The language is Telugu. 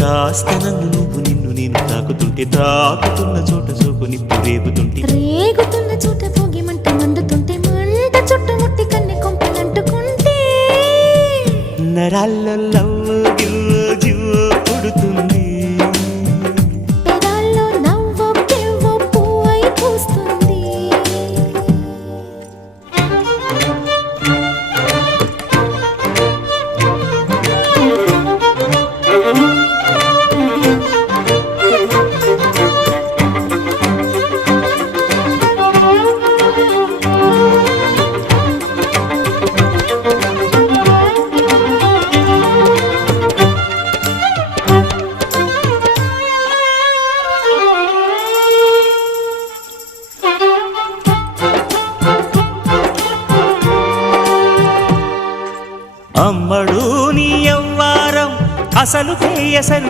కాస్త నన్ను నువ్వు నిన్ను నేను తాకుతుంటే తాకుతున్న చోట సోకు నిప్పు రేగుతుంటే రేగుతున్న చోట భోగి మంట మండుతుంటే మంట చుట్టుముట్టి కన్నె కొంపలంటుకుంటే నరాల్లో లవ్వు గివ్వు జివ్వు పుడుతుంది పెదాల్లో నవ్వు కెవ్వు పువ్వై పూస్తుంది అమ్మడు నీ యవ్వారం అసలు కేయసలు